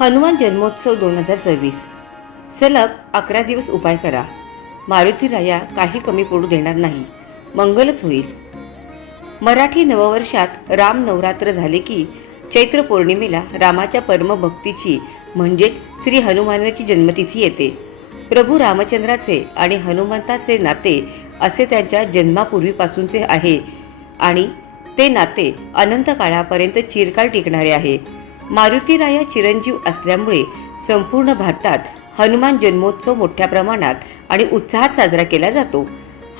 हनुमान जन्मोत्सव 2026 सलग 11 दिवस उपाय करा. मारुती राया काही कमी पडू देणार नाही, मंगलच होईल. मराठी नववर्षात राम नवरात्र झाले की चैत्र पौर्णिमेला रामाच्या परमभक्तीची म्हणजेच श्री हनुमानाची जन्मतिथी येते. प्रभू रामचंद्राचे आणि हनुमंताचे नाते असे त्यांच्या जन्मापूर्वीपासूनचे आहे आणि ते नाते अनंत काळापर्यंत चिरकाल टिकणारे आहे. मारुती राया चिरंजीव असल्यामुळे संपूर्ण भारतात हनुमान जन्मोत्सव मोठ्या प्रमाणात आणि उत्साहात साजरा केला जातो.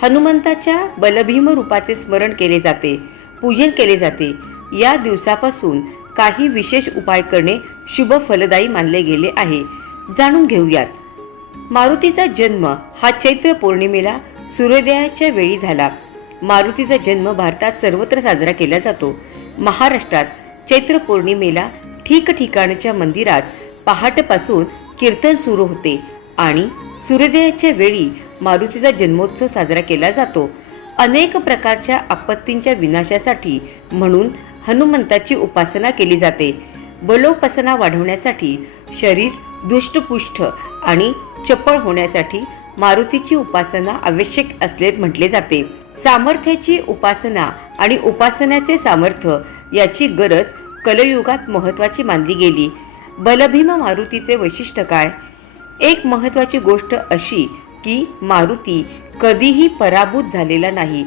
हनुमंताच्या बलभीम रूपाचे स्मरण केले जाते, पूजन केले जाते. या दिवसापासून काही विशेष उपाय करणे शुभ फलदायी मानले गेले आहे. जाणून घेऊयात. मारुतीचा जन्म हा चैत्र पौर्णिमेला सूर्योदयाच्या वेळी झाला. मारुतीचा जन्म भारतात सर्वत्र साजरा केला जातो. महाराष्ट्रात चैत्र पौर्णिमेला ठिकठिकाणच्या मंदिरात पहाटेपासून कीर्तन सुरू होते आणि सूर्योदयाच्या वेळी मारुतीचा जन्मोत्सव साजरा केला जातो. अनेक प्रकारच्या आपत्तींच्या विनाशासाठी म्हणून हनुमंताची उपासना केली जाते. बलोपासना वाढवण्यासाठी, शरीर दुष्टपुष्ट आणि चपळ होण्यासाठी मारुतीची उपासना आवश्यक असले म्हटले जाते. सामर्थ्याची उपासना आणि उपासनाचे सामर्थ्य याची गरज कलयुगात महत्त्वाची मानली गेली. बलभीम मारुतीचे वैशिष्ट्य काय? एक महत्त्वाची गोष्ट अशी की मारुती कधीही पराभूत झालेला नाही.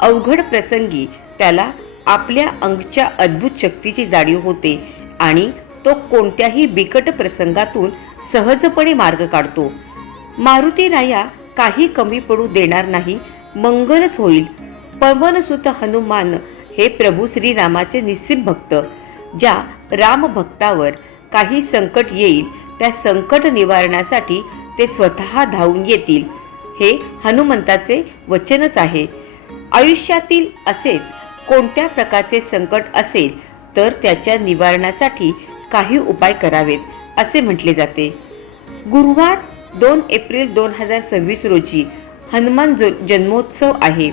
अवघड प्रसंगी त्याला आपल्या अंगच्या अद्भुत शक्तीची जाणीव होते आणि तो कोणत्याही बिकट प्रसंगातून सहजपणे मार्ग काढतो. मारुती राया काही कमी पडू देणार नाही, मंगलच होईल. पवनसुत हनुमान हे प्रभू श्रीरामाचे निस्सीम भक्त. ज्या राम भक्तावर काही संकट येईल त्या संकट निवारणासाठी ते स्वतः धावून येतील, हे हनुमंताचे वचनच आहे. आयुष्यातील असेच कोणत्या प्रकारचे संकट असेल तर त्याच्या निवारणासाठी काही उपाय करावेत असे म्हटले जाते. गुरुवार 2 एप्रिल 2026 रोजी हनुमान जन्मोत्सव आहे.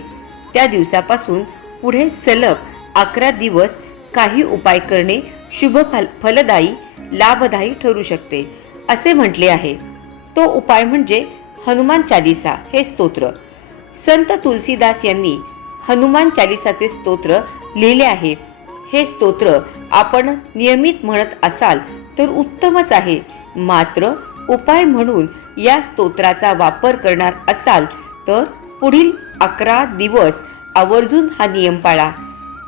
त्या दिवसापासून पुढे सलग 11 दिवस काही उपाय करणे शुभ फलदायी, लाभदायी ठरू शकते असे म्हटले आहे. तो उपाय म्हणजे हनुमान चालीसा हे स्तोत्र. संत तुलसीदास यांनी हनुमान चालीसाचे स्तोत्र लिहिले आहे. हे स्तोत्र आपण नियमित म्हणत असाल तर उत्तमच आहे. मात्र उपाय म्हणून या स्तोत्राचा वापर करणार असाल तर पुढील 11 दिवस आवर्जून हा नियम पाळा.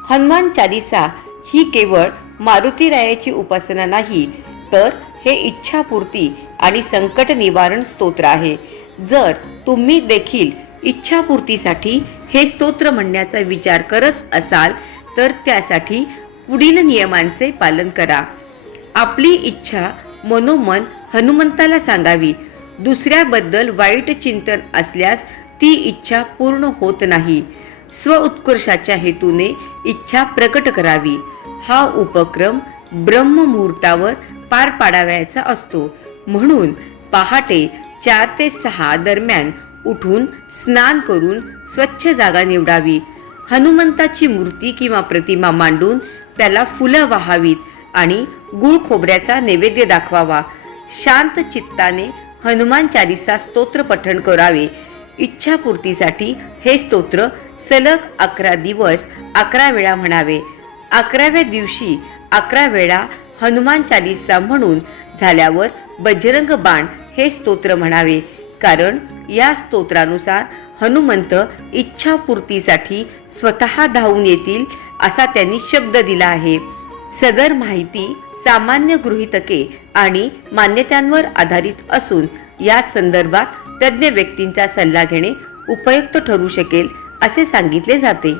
हनुमान चालीसा ही केवळ मारुती रायाची उपासना नाही तर हे इच्छापूर्ती आणि संकट निवारण स्तोत्र आहे. जर तुम्ही देखील इच्छापूर्तीसाठी हे स्तोत्र म्हणण्याचा विचार करत असाल तर त्यासाठी पुढील नियमांचे पालन करा. आपली इच्छा मनोमन हनुमंताला सांगावी. दुसऱ्याबद्दल वाईट चिंतन असल्यास ती इच्छा पूर्ण होत नाही. स्वउत्कर्षाच्या हेतूने इच्छा प्रकट करावी. हा उपक्रम ब्रह्ममुहूर्तावर पार पाडावयाचा असतो. म्हणून पहाटे 4 ते 6 दरम्यान उठून स्नान करून स्वच्छ जागा निवडावी. हनुमंताची मूर्ती किंवा प्रतिमा मांडून त्याला फुलं वाहावीत आणि गुळ खोबऱ्याचा नैवेद्य दाखवावा. शांत चित्ताने हनुमान चालीसा स्तोत्र पठण करावे. इच्छापूर्तीसाठी हे स्तोत्र सलग 11 दिवस 11 वेळा म्हणावे. 11व्या दिवशी 11 वेळा हनुमान चालीसा म्हणून झाल्यावर बजरंग बाण हे स्तोत्र म्हणावे. कारण या स्तोत्रानुसार हनुमंत इच्छापूर्तीसाठी स्वतः धावून येतील असा त्यांनी शब्द दिला आहे. सदर माहिती सामान्य गृहीतके आणि मान्यतांवर आधारित असून या संदर्भात तज्ज्ञ व्यक्तींचा सल्ला घेणे उपयुक्त ठरू शकेल असे सांगितले जाते.